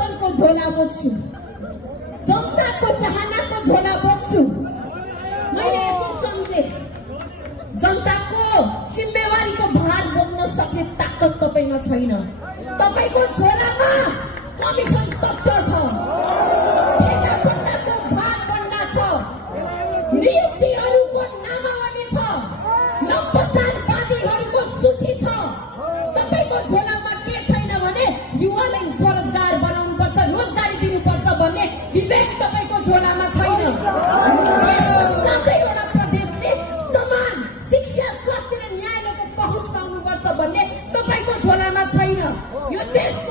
परिवर्तनको झोला बोक्छु, जनताको चाहनाको झोला बोक्छु। मैले यसो सम्झे, जनताको जिम्मेवारीको भार बोक्न सक्ने ताकत तपाईमा छैन। तपाईको झोलामा कमिसन तत्त्व छ, ठेका पट्टाको भार बन्ना छ, नियुक्तिहरूको नामावली छ, लम्पसारवादीहरूको सूची छ। तपाईको झोलामा के छैन भने युवालाई स्वरोजगार बनाउनुपर्छ, रोजगारी दिनुपर्छ भन्ने विवेक तपाईको झोलामा छैन। देशको 7वटा प्रदेशले समान शिक्षा, स्वास्थ्य र न्यायको पहुँच पाउनुपर्छ भन्ने तपाईको झोलामा छैन। यो देशको